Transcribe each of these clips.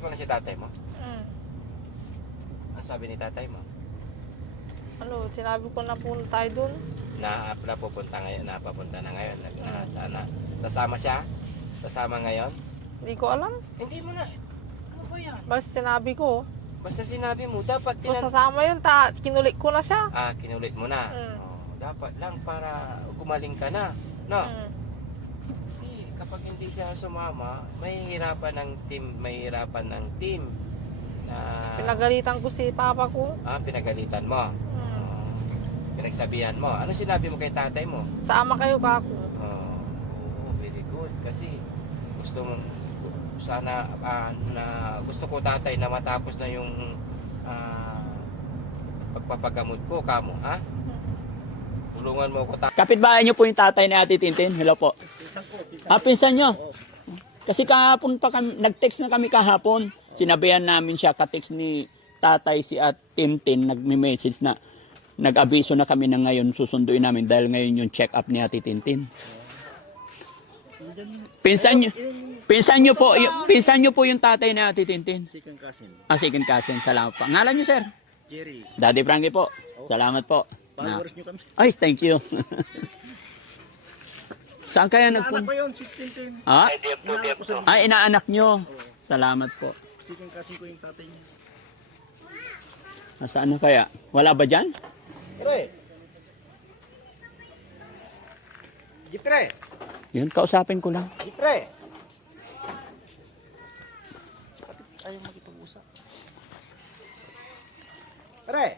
Na-text mo na si tatay mo? Mm. Ano sabi ni tatay mo? Ano, sinabi ko na po tayo dun. Napupunta ngayon, napapunta na ngayon. Na sana. Kasama siya? Kasama ngayon? Hindi ko alam. Hindi mo na. Ano ba yan? Basta sinabi ko. Basta sinabi mo, dapat Kung sasama yun, kinulik ko na siya. kinulit mo na. Mm. Oh, dapat lang para gumaling ka na. No? Mm. Kasi kapag hindi siya sumama, mahihirapan ng team. Na, Pinagalitan ko si papa ko. pinagalitan mo. Mm. Pinagsabihan mo. Ano sinabi mo kay tatay mo? Sama kayo kako. Very good. Kasi gusto mong sana gusto ko tatay na matapos na yung pagpapagamot ko kamo, ha? Tulungan mo ko Kapitbahay niyo po yung tatay ni Ate Tintin. Hello po. Pinsan niyo. Kasi kahapon pa kami, nag-text na kami kahapon. Sinabihan namin siya, ka-text ni tatay si Ate Tintin, nagme-message na nag-abiso na kami na ngayon susunduin namin dahil ngayon yung check-up ni Ate Tintin. Pinsan niyo po yung tatay ni Ate Tintin. Second cousin. Second cousin. Salamat po. Ngalan niyo, sir? Jerry. Daddy Frankie po. Salamat po. Followers niyo kami. Ay, thank you. Saan kaya Inaanak nagpunta? ko yun, si Tintin. Ha? Inaanak ko sa Inaanak nyo. Salamat po. second cousin ko yung tatay niya. Nasaan na kaya? Wala ba dyan? Pre! Gipre! Yun, kausapin ko lang. Gipre! Ayaw makipag-usap. Pre!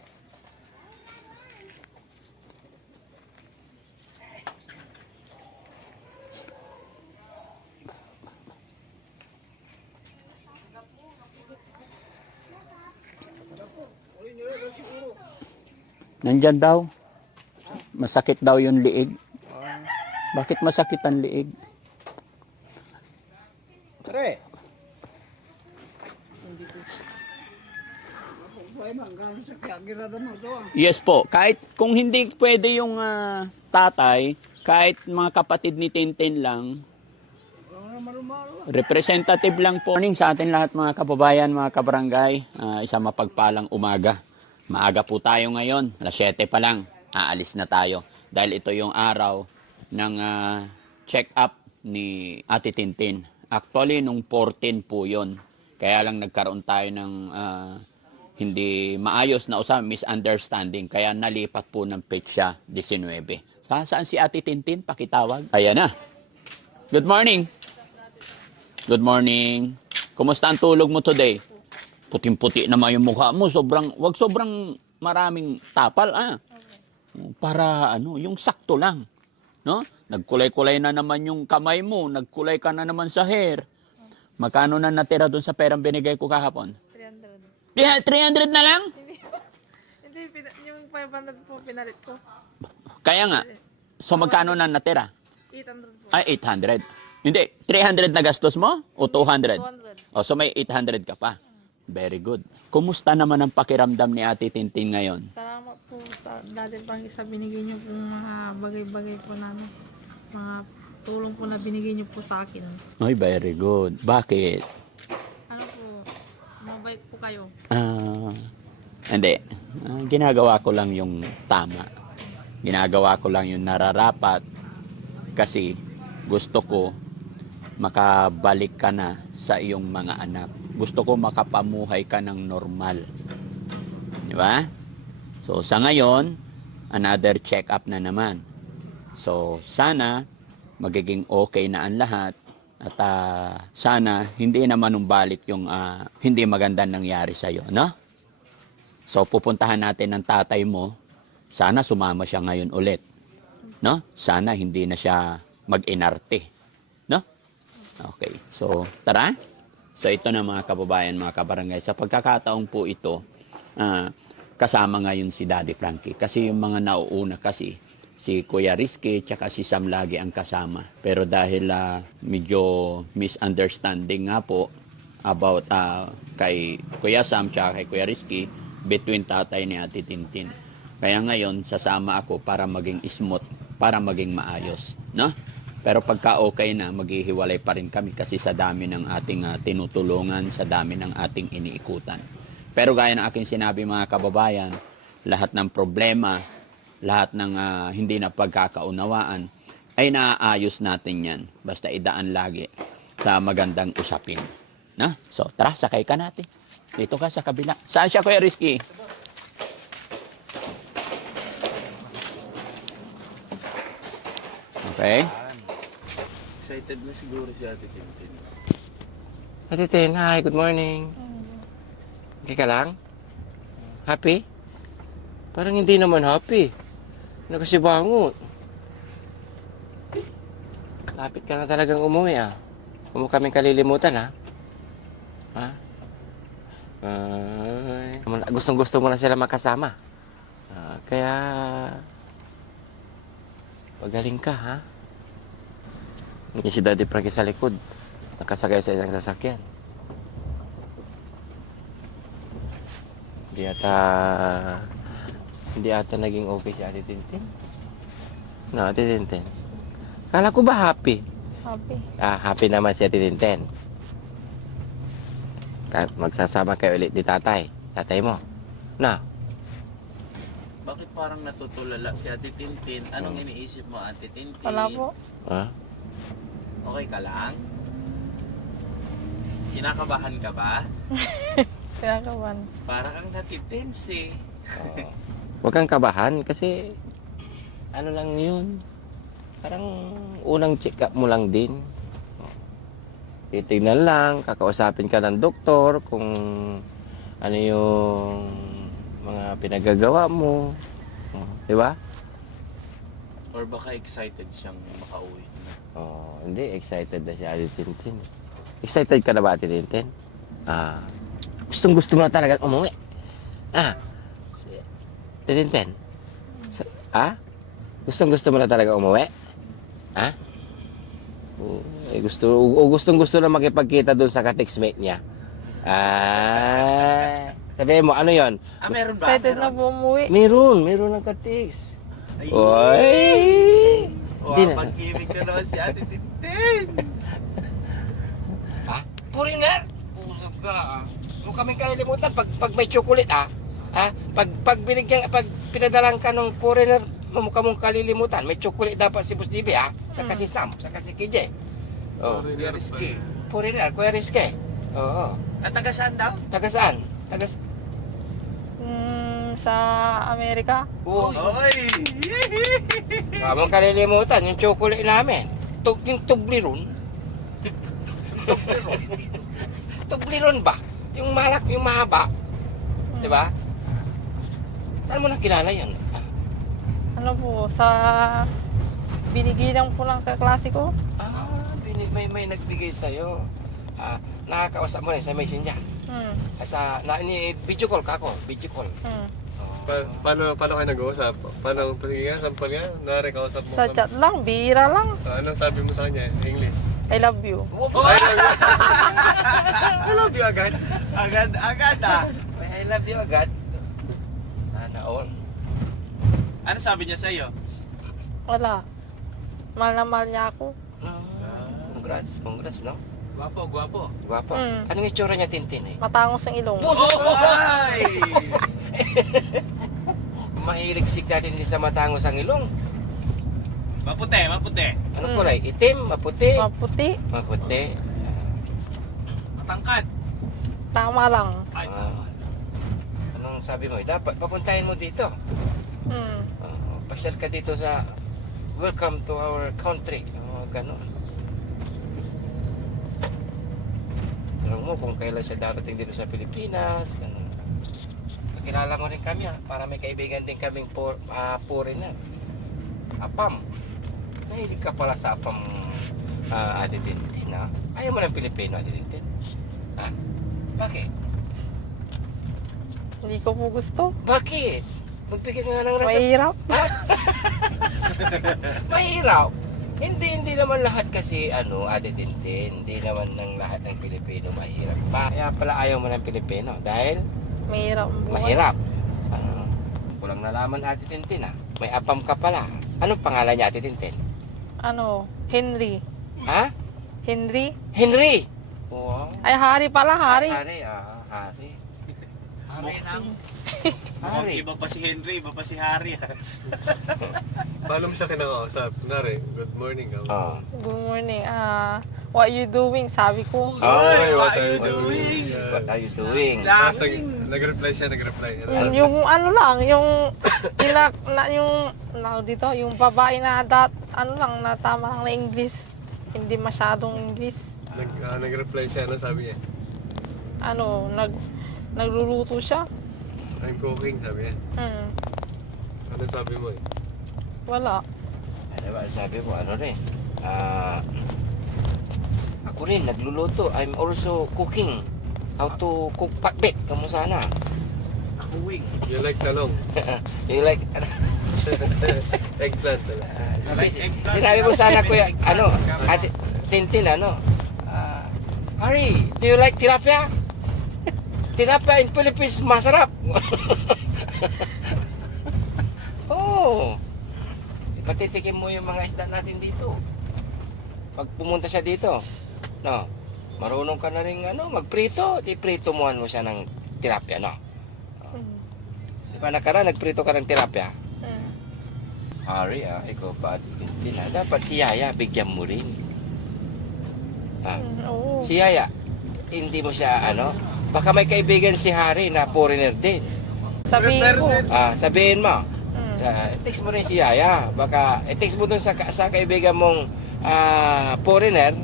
Nandyan daw. Masakit daw yung liig. Bakit masakit ang liig? Pre! Yes po. Kahit kung hindi pwede yung tatay, kahit mga kapatid ni Tintin lang, representative lang po. Morning sa atin lahat mga kababayan, mga kabarangay. Isang mapagpalang umaga. Maaga po tayo ngayon. Alas 7 pa lang. Aalis na tayo. Dahil ito yung araw ng check-up ni Ate Tintin. Actually, nung 14 po yun. Kaya lang nagkaroon tayo ng hindi maayos na misunderstanding. Kaya nalipat po ng petsa 19. Saan si Ate Tintin? Pakitawag. Ayan na. Good morning. Good morning. Kumusta ang tulog mo today? Puting-puti naman yung mukha mo. Wag sobrang maraming tapal. Para yung sakto lang. No? Nagkulay-kulay na naman yung kamay mo. Nagkulay ka na naman sa hair. Magkano na natira doon sa perang binigay ko kahapon? 300. 300 na lang? Hindi, yung 500 po pinalit ko. Kaya nga. So magkano na natira? 800 po. Ay, 800. Hindi, 300 na gastos mo? O 200? 200. O, so may 800 ka pa. Very good. Kumusta naman ang pakiramdam ni Ate Tintin ngayon? Salamat po sa dati pang isa binigay niyo po mga bagay-bagay po namin. Mga tulong po na binigay niyo po sa akin. Ay, very good. Bakit? Ano po, mabait po kayo. Hindi. Ginagawa ko lang yung tama. Ginagawa ko lang yung nararapat. Kasi gusto ko makabalik ka na sa iyong mga anak. Gusto ko makapamuhay ka ng normal. Di ba? So, sa ngayon, another check-up na naman. So, sana magiging okay na ang lahat at sana hindi naman umbalik yung hindi magandang nangyari sa'yo, no? So, pupuntahan natin ng tatay mo. Sana sumama siya ngayon ulit. No? Sana hindi na siya mag-inarte. No? Okay. So, tara. So, ito na mga kababayan, mga kabarangay. Sa pagkakataong po ito, kasama ngayon si Daddy Frankie. Kasi yung mga nauuna kasi, si Kuya Rizky, tsaka si Sam lagi ang kasama. Pero dahil medyo misunderstanding nga po about kay Kuya Sam tsaka kay Kuya Rizky, between tatay ni Ate Tintin. Kaya ngayon, sasama ako para maging smooth, para maging maayos. No? Pero pagka okay na, maghihiwalay pa rin kami kasi sa dami ng ating tinutulungan, sa dami ng ating iniikutan. Pero gaya ng aking sinabi mga kababayan, lahat ng problema, lahat ng hindi na pagkakaunawaan, ay naaayos natin yan. Basta idaan lagi sa magandang usapin. Na? So, tara, sakay ka natin. Dito ka sa kabila. Saan siya, Kuya Rizky? Okay. Excited na siguro si Ate Tintin. Ate Tin, hi, good morning. Okay ka lang? Happy? Parang hindi naman happy. Nakasibangot. Lapit ka na talagang umuwi ah. Huwag mo kaming kalilimutan ha. Ha? Ay, gustong-gusto mo na sila makasama. Kaya pagaling ka ha. Yung si Daddy Frankie sa likod. Nakasagay sa isang sasakyan. Hindi ata naging okay si Ate Tintin. No, Ate Tintin. Kala ko ba happy? Happy. Happy naman si Ate Tintin. Magsasama kayo ulit ni tatay. Tatay mo. Na. Bakit parang natutulala si Ate Tintin? Anong iniisip mo, Ate Tintin? Wala po. Ha? Okay ka lang? Kinakabahan ka ba? Kinakabahan. Parang kang natitense eh. Huwag kang kabahan kasi ano lang yun. Parang unang check up mo lang din. Titignan lang, kakausapin ka ng doktor kung ano yung mga pinagagawa mo. Di ba? Or baka excited siyang makauwi na. Hindi. Excited na si Ate Tintin. Excited ka na ba, Ate Tintin? Gustong-gusto mo na talagang umuwi. Ate Tintin? Gustong-gusto mo na talaga umuwi? Gustong-gusto na makipagkita doon sa ka-textmate niya. Sabihin mo, ano yon? Meron ba? Excited na po umuwi. Meron ng ka-text. Ay, Oy! Hindi na. pag-ibig na naman si Ate Tintin. Puriner! Usap ka Huwag kaming kalilimutan pag may chocolate Pag pinadalang ka ng foreigner, mukha mong kalilimutan. May chocolate dapat si Boss DB Saka si Sam, saka si KJ. Kuya Rizky. Foreigner, Kuya Rizky. Oo. Taga saan daw? Taga saan? Sa Amerika. Uy! Oy! Huwag mong kalilimutan yung chocolate namin. Yung Toblerone. Toblerone ba? Yung malak, yung mahaba. Di ba? Saan mo nakilala yun? Ano po, sa binigay lang po ng kaklase ko. May nagbigay sa'yo. Nakakausap mo rin sa Messenger. Video call ka ako. Video call. Paano kayo nag-uusap? Paano, sige nga, sample nga, narekausap mo Sa kami. chat lang, bihira lang. Anong sabi mo sa kanya? English? I love you. I love you agad. Agad I love you agad. All. Ano sabi niya sa'yo? Wala. Mahal na mahal niya ako. Congrats, no? Gwapo. Gwapo. Mm. Anong itsura niya, Tintin Matangos ang ilong. Ay! Mahiligsik natin din sa matangos ang ilong. Maputi. Ano kulay? Itim, maputi. Maputi. Maputi. Matangkad. Tama lang. Anong sabi mo? Dapat papuntahin mo dito. Pasyal ka dito sa welcome to our country. Ganon. Alam mo kung kailan siya darating dito sa Pilipinas. Ganon. Pakilala mo rin kami para may kaibigan din kaming foreigner. Apam. Mahilig ka pala sa apam, Ate Tintin, Ayaw mo ng Pilipino, Ate Tintin? Bakit? Hindi ko po gusto. Bakit? Magbigay nga ng rason. Mahirap. Mahirap. Hindi naman lahat kasi Ate Tintin. Hindi naman ng lahat ng Pilipino mahirap. Kaya pala ayaw mo ng Pilipino dahil Mahirap ang buhay. mahirap. Kulang nalaman, Ate Tintin, May apam ka pala. Anong pangalan niya, Ate Tintin? Ano, Henry. Ha? Henry? Henry. Wow. Ay, Hari pala, Hari. Hari, Hari. Hari ng... Hari. Iba pa si Henry, iba pa si Hari. Paano mo siya kinakausap? Kunwari, good morning. Oh. Good morning. What you doing? Sabi ko. Oy, what are you doing? What are you doing? Nag-reply siya, nag-reply. Ano sabi? Yung ano lang, yung dito, yung babae na ano lang, na tama lang na English. Hindi masyadong English. Nag-reply siya, ano sabi niya? Ano, nagluluto siya. I'm cooking, sabi niya. Ano sabi mo eh? Wala. Ano ba sabi mo? Ano rin? Ako rin, nagluluto. I'm also cooking. How to cook pakbet. Kamu sana? Ako wing. You like talong? You like, Eggplant. sinabi mo sana kuya, ano, Ate Tintin, ano? Harry, do you like tilapia? Tilapia in Philippines, masarap. Oh. Ipatitikim mo yung mga isda natin dito. Pag pumunta siya dito, no, marunong ka na rin ano, magprito. Di prito mo siya ng tilapia, no? Di ba nakaraan, nagprito ka ng tilapia? Hari, ikaw pa at Tintin, dapat si Yaya, bigyan mo rin. Oo. Si Yaya, hindi mo siya, ano, baka may kaibigan si Hari na foreigner din. Sabihin ko. Sabihin mo, text mo rin si Yaya. Baka, text mo dun sa kaibigan mong foreigner,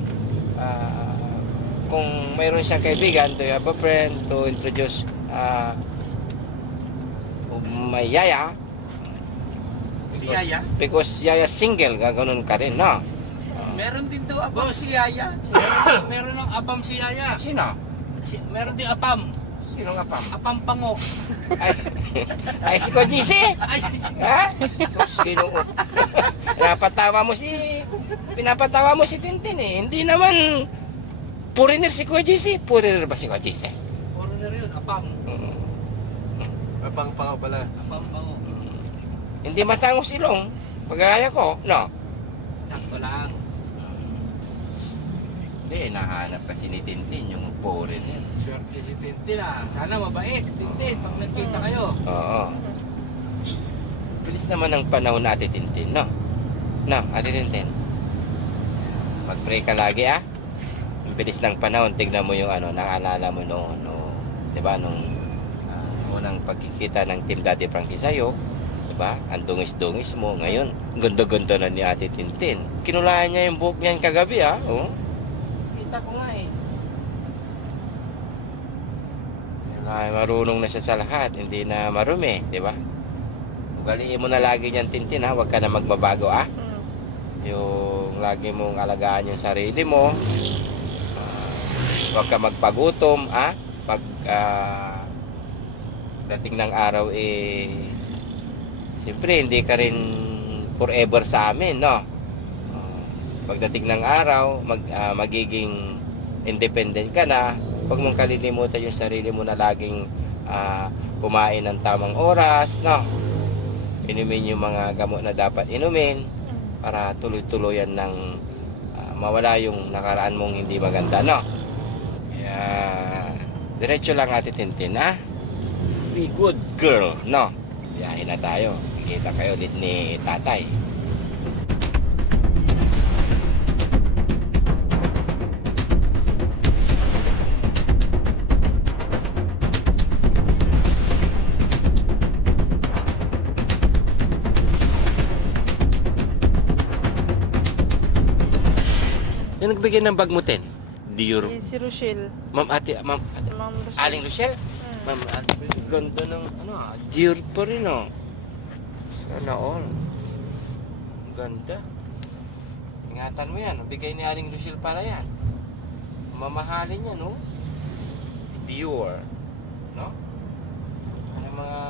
kung mayroon siyang kaibigan, to have a friend, to introduce my Yaya. Si Yaya? Because Yaya single, gaganon ka rin, no? Meron din daw abang si Yaya. Meron ng apam si Yaya. Sino? Meron din apam. Sino nga pa? Apam pango. Ay, si Kojisi? Ay, Ha? Sino? Pinapatawa mo si Tintin eh. Hindi naman foreigner si Kojisi. Foreigner ba si Kojisi? foreigner yun, apam. Pang-pang pala. Apam pango. Hindi matangos ilong. Pagkaya ko, no? Sakto lang. Hindi, nahanap kasi ni Tintin yung foreigner. Swerte si Tintin ah. Sana mabait. Tintin, pag nagkita kayo. Oo. Bilis naman ang panahon na Ate Tintin, no? No, Ate Tintin. Mag-pray ka lagi, ah. Ang bilis ng panahon, tignan mo yung ano, naalala mo noon, no? Di ba, nung unang pagkikita ng Team Daddy Frankie sa'yo, di ba? Ang dungis-dungis mo. Ngayon, ganda-ganda na ni Ate Tintin. Kinulayan niya yung buhok niyan kagabi, ah. Oh. Kita ko nga, eh. Ay, marunong na siya sa lahat, hindi na marumi, di ba? Ugaliin mo na lagi niyan, Tintin, ha? Huwag ka na magbabago, ah. Yung lagi mong alagaan yung sarili mo. Huwag ka magpagutom, ah. Pag dating ng araw, eh, siyempre, hindi ka rin forever sa amin, no? Pagdating ng araw, magiging independent ka na. Huwag mong kalilimutan yung sarili mo na laging kumain ng tamang oras, no? Inumin yung mga gamot na dapat inumin para tuloy-tuloyan ng mawala yung nakaraan mong hindi maganda, no? Kaya, diretso lang Ate Tintin, ha? Be good girl, no? Biyahin na tayo. Kikita kayo ulit ni Tatay. Yung nagbigay ng bagmutin? Dior. Si Rochelle. Ma'am Ma'am Rochelle. Aling Rochelle? Ma'am Ate, ganda ng Dior pa rin, oh. Sana all. Ganda. Ingatan mo yan. Bigay ni Aling Rochelle para yan. Mamahalin yan, no? Dior. No? Ano mga...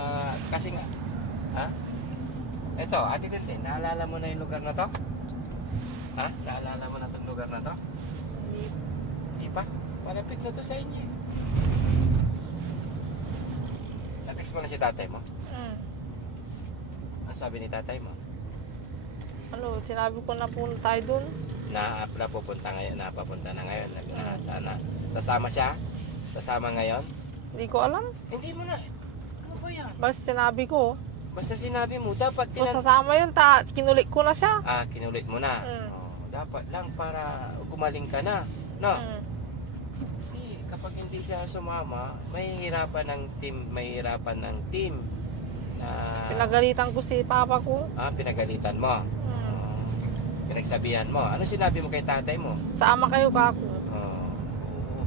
Kasi nga... Ha? Ito, Ate Tintin, naalala mo na yung lugar na to? Ha? Naalala mo na itong lugar na to? Hindi pa? Malapit na to sa inyo. Na-text mo na si tatay mo? Ano sabi ni tatay mo? Ano, sinabi ko na po tayo dun. Napupunta na ngayon. Na sana. Kasama siya? Kasama ngayon? Hindi ko alam. Hindi mo na. Ano ba yan? Basta sinabi ko. Basta sinabi mo, dapat Kung sasama yun, kinulik ko na siya. kinulit mo na. Mm. Oh, dapat lang para gumaling ka na. No? Mm. Kasi kapag hindi siya sumama, mahihirapan ng team. Na, Pinagalitan ko si papa ko. pinagalitan mo. Mm. Pinagsabihan mo. Ano sinabi mo kay tatay mo? Sama kayo kako.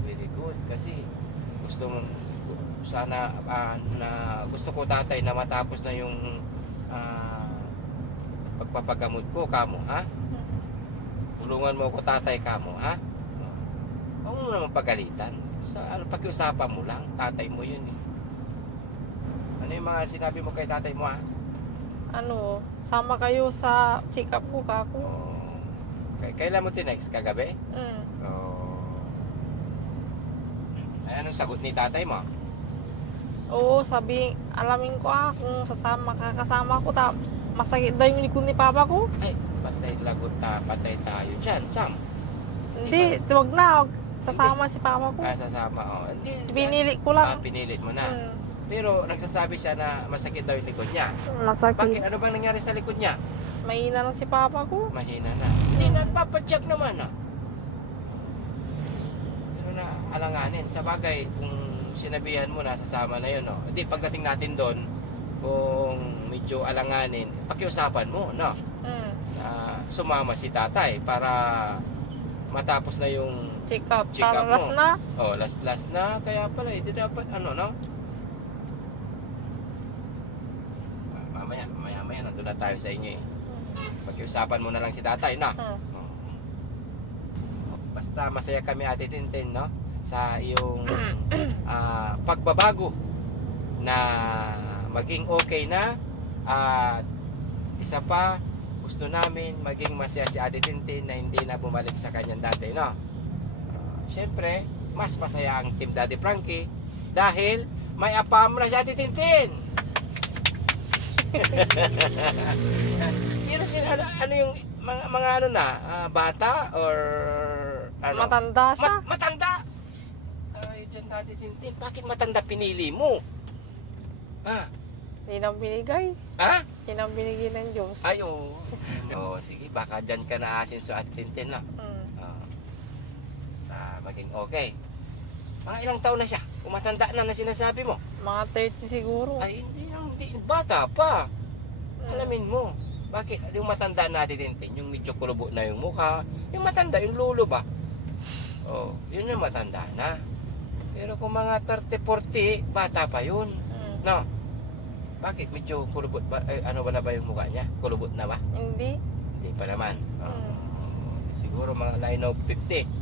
Very good. Kasi gusto mo sana na gusto ko tatay na matapos na yung pagpapagamot ko kamo, ha? Tulungan mo ako tatay kamo, ha? Huwag mo naman pagalitan. Pakiusapan mo lang, tatay mo yun eh. Ano yung mga sinabi mo kay tatay mo, ha? Ano, sama kayo sa check-up ko kako. Kailan mo tinext? Kagabi? Mm. Ay, anong sagot ni tatay mo? Oo, sabi, alamin ko kung kasama ko, masakit daw yung likod ni papa ko. Ay, patay tayo dyan, Sam. Hindi, wag na, sasama si papa ko. Sasama, Hindi, Pinilit ko lang. pinilit mo na. Mm. Pero nagsasabi siya na masakit daw yung likod niya. Bakit? Masakit. Ano bang nangyari sa likod niya? Mahina lang si papa ko. Mahina na. Hindi, nagpapacheck naman, Pero na, alanganin. Sa bagay, kung sinabihan mo na, sasama na yun, Hindi, pagdating natin doon, kung medyo alanganin, pakiusapan mo, Mm. Na sumama si tatay para matapos na yung Check-up. Check-up Taras mo. na. last na. Kaya pala, hindi dapat, Mamaya, nandun na tayo sa inyo eh. Pakiusapan mo na lang si tatay, Mm. Basta masaya kami, Ate Tintin, sa iyong pagbabago na maging okay na. At isa pa, gusto namin maging masaya si Ate Tintin na hindi na bumalik sa kanyang dati, Siyempre, mas masaya ang Team Daddy Frankie dahil may apam na si Ate Tintin. Pero ano yung mga bata or Matanda siya. matanda. Ay, dyan Daddy Tintin, bakit matanda pinili mo? Hindi nang binigay. Ha? Hindi nang binigay ng Diyos. Ay, oo. Sige, baka dyan ka na asin sa Ate Tintin, Mm. Maging okay. Mga ilang taon na siya? Kung matanda na sinasabi mo? Mga 30 siguro. Ay, hindi, bata pa. Mm. Alamin mo. Bakit? Yung matanda na Ate Tintin, yung medyo kulubo na yung mukha, yung matanda, yung lulo ba? Yun yung matanda na. Pero kung mga 30-40, bata pa yun. Mm. Bakit? Medyo kulubot ba? Ano ba na ba yung mukha niya? Kulubot na ba? Hindi. Hindi pa naman. Mm. Siguro mga line of 50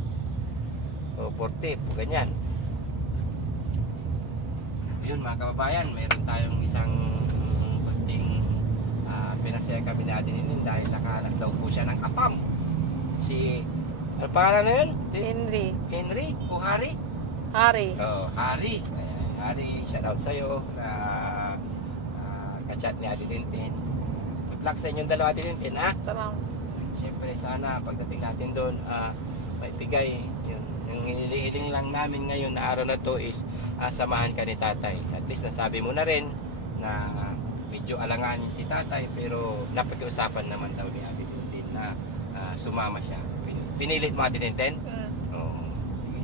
o 40, ganyan. Yun mga kababayan, meron tayong isang kunting pinasaya kami natin yun dahil nakahanap daw po siya ng apam. Ano pangalan na yun? Henry o Harry? Hari. Harry. Ayan, Harry, shout out sa'yo na kachat ni Ate Tintin. Good luck sa inyong dalawa, Ate Tintin, ha? Salam. Siyempre, sana pagdating natin doon, may bigay. Yung hinihiling lang namin ngayon na araw na to is samahan ka ni tatay. At least nasabi mo na rin na medyo alanganin si tatay, pero napag-usapan naman daw ni Ate Tintin na sumama siya. Pinilit mo, Ate Tintin? Mm. Oo. Sige.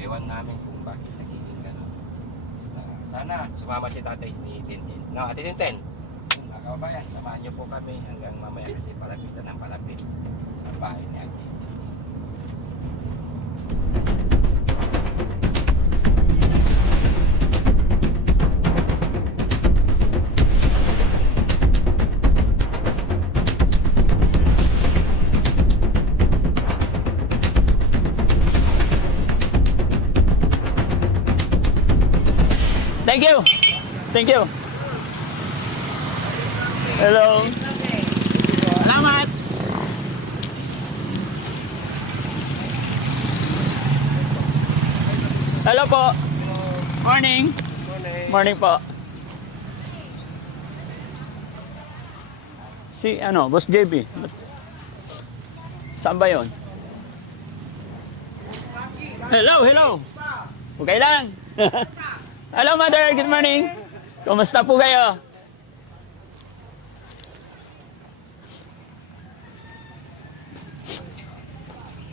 Ewan namin kung bakit nagiging gano'n. Basta, sana sumama si tatay ni Tintin. No, Ate Tintin? Mga kababayan, samahan niyo po kami hanggang mamaya kasi palapitan ng palapit sa bahay ni Ate Tintin. Thank you. Thank you. Hello. Salamat. Hello po. Morning. Morning po. Si Boss JB. Saan ba yun? Hello, hello. Okay lang. Hello, Mother. Good morning. Kumusta po kayo?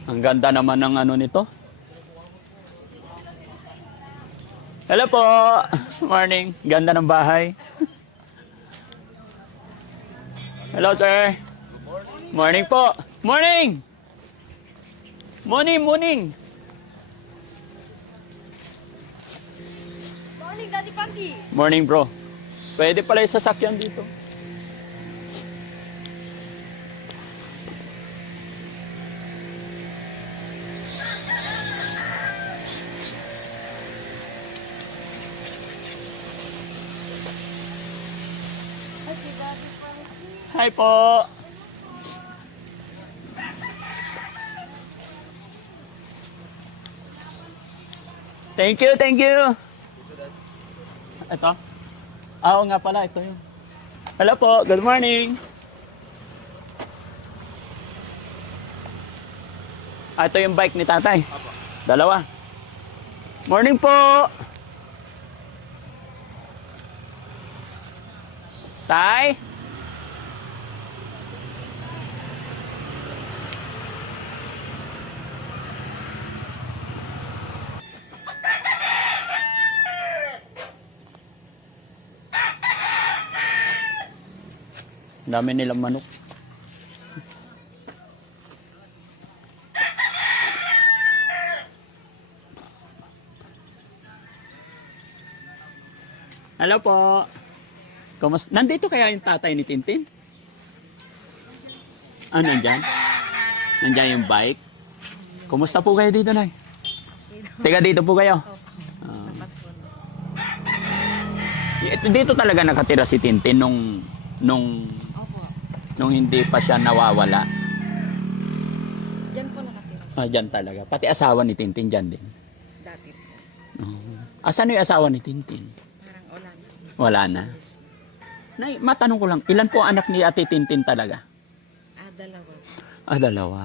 Ang ganda naman ng nito. Hello po. Morning. Ganda ng bahay. Hello, sir. Morning po. Morning. Morning. Morning, Daddy Panky. Morning, bro. Pwede pala yung sasakyan dito. Hi po. Thank you, thank you. Ito? Oo nga pala, ito yun. Hello po, good morning. Ito yung bike ni tatay. Dalawa. Morning po. Tay? Dami nilang manok. Hello po. Nandito kaya yung tatay ni Tintin? Ah, nandyan? Nandyan yung bike? Kumusta po kayo dito, Nay? Teka, dito po kayo? Dito talaga nakatira si Tintin nung hindi pa siya nawawala. Diyan po nakatira. Diyan talaga. Pati asawa ni Tintin dyan din. Dati po. Asan yung asawa ni Tintin? Parang wala na. Wala na. Nay, matanong ko lang, ilan po anak ni Ate Tintin talaga? Dalawa. Dalawa.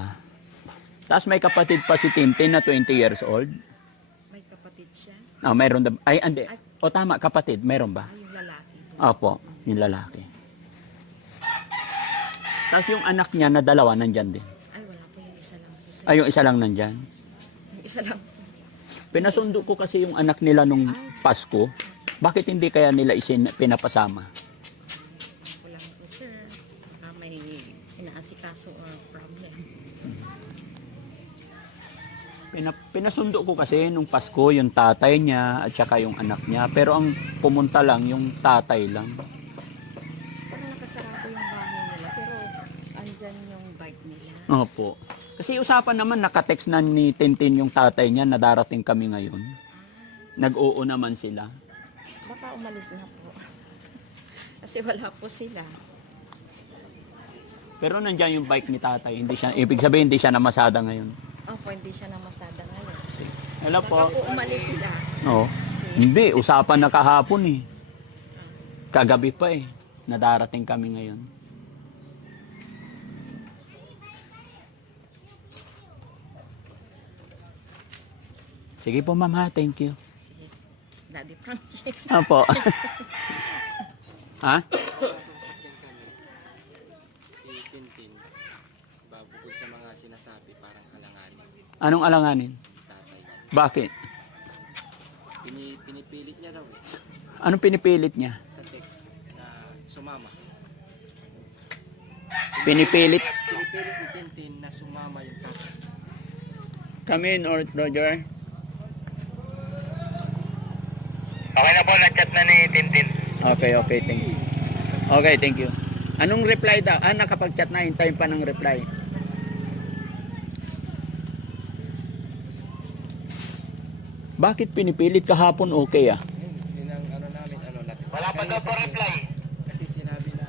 Tapos may kapatid pa si Tintin na 20 years old. May kapatid siya. Mayroon na. Ay, hindi. O tama, kapatid. Mayroon ba? Yung lalaki. Opo, yung lalaki. Tapos yung anak niya na dalawa, nandyan din. Ay, wala po yung isa lang. Ay, yung isa lang nandyan. Yung isa lang. Pinasundo ko kasi yung anak nila nung Pasko. Bakit hindi kaya nila pinapasama? Wala po, sir. Baka may inaasikaso or problem. Pinasundo ko kasi nung Pasko yung tatay niya at saka yung anak niya. Pero ang pumunta lang yung tatay lang. Parang nakasarado yung bahay nila. Pero andyan yung bike nila. Opo. Kasi usapan naman nakatext na ni Tintin yung tatay niya na darating kami ngayon. Nag-oo naman sila. Baka umalis na po. Kasi wala po sila. Pero nandiyan yung bike ni tatay. Ibig sabihin hindi siya namasada ngayon. Opo, hindi siya namasada ngayon. Hello Baka po. po umalis sila. Oo. Hindi, usapan na kahapon eh. Kagabi pa eh. Nadarating kami ngayon. Sige po ma'am ha, thank you. Sige, Daddy Frankie. Opo. Ha? Sasakyan kami. Si Tintin. Babukod sa mga sinasabi, parang alanganin. Anong alanganin? Tatay. Bakit? Pinipilit niya daw Anong pinipilit niya? sa text na sumama. Pinipilit? Pinipilit ni Tintin na sumama yung tatay. Come in, Roger. Okay na po, na-chat na ni Tintin. Okay, thank you. Okay, thank you. Anong reply daw? Nakapag-chat na, hintayin pa ng reply. Bakit pinipilit kahapon okay ah? Yun ang namin, natin. Wala pa daw po reply. Kasi sinabi na,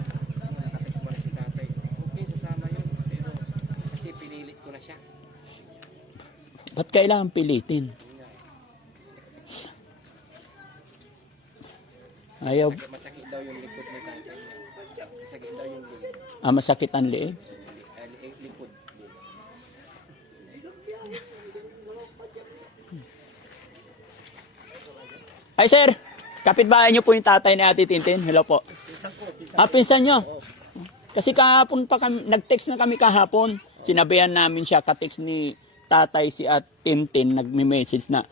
nakatext mo na si tatay. Okay, sasama yun. Pero kasi pinilit ko na siya. Ba't kailangan pilitin? Ayaw. Masakit daw yung likod ni tatay niya. Masakit daw yung likod. Masakit ang liig. Likod. Ay sir, kapitbahay niyo po yung tatay ni Ate Tintin. Hello po. Pinsan niyo. Kasi kahapon pa kami, nag-text na kami kahapon. Sinabihan namin siya, ka-text ni tatay si Ate Tintin, nagme-message na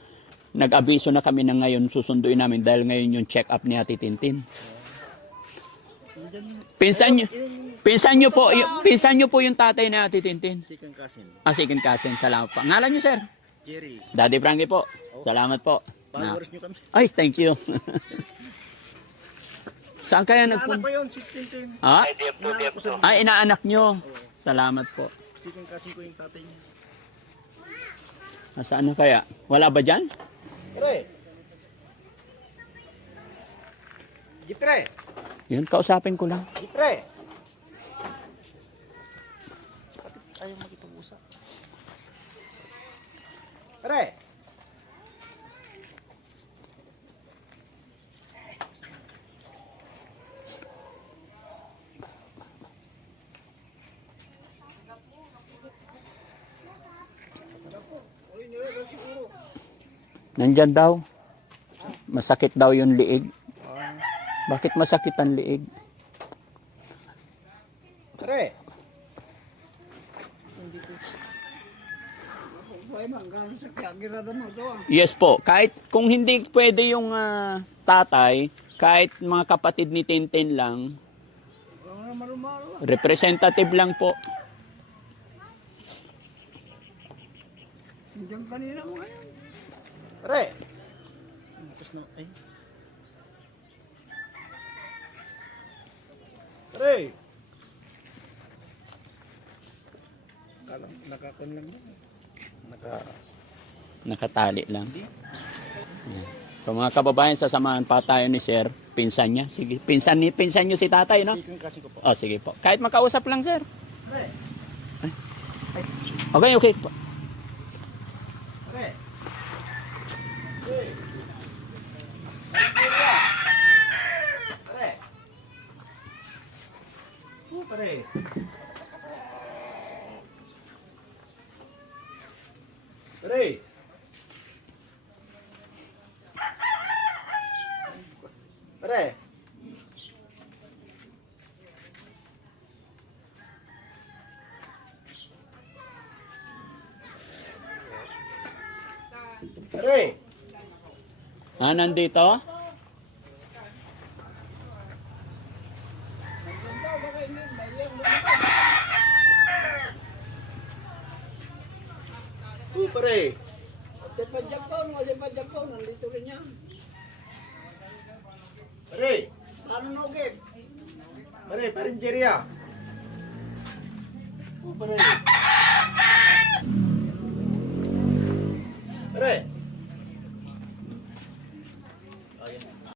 nag-abiso na kami na ngayon susunduin namin dahil ngayon yung check-up ni Ate Tintin. Pinsan niyo po yung tatay ni Ate Tintin. Second cousin. Second cousin. Salamat po. Ngalan niyo sir? Jerry. Daddy Frankie po. Salamat po. Followers nyo kami. Ay, thank you. Saan kaya Anak ko yun, si Tintin. Ha? IDF2, DF2. Ay, inaanak nyo. Salamat po. Second cousin ko yung tatay niya. Saan na kaya? Wala ba dyan? Pre! Gipre! Yun, kausapin ko lang. Gipre! Ayaw makipag-usap. Pre! Nandyan daw. Masakit daw yung liig. Bakit masakit ang liig? Pre! Yes po. Kahit kung hindi pwede yung tatay, kahit mga kapatid ni Tintin lang, representative lang po. Pre! Tapos na, ay. Pre! Nakakon lang yun. Nakatali lang. So mga kababayan, sasamahan pa tayo ni Sir. Pinsan niya. Sige, pinsan niyo si tatay, no? Second cousin ko po. Oh, sige po. Kahit makausap lang, Sir. Pre! Okay, okay po. Pre! Pre! Pre! Pre! Pre! Pre! Nandito? Pre! Pre! Pre, parinjeria. Pre! Pre!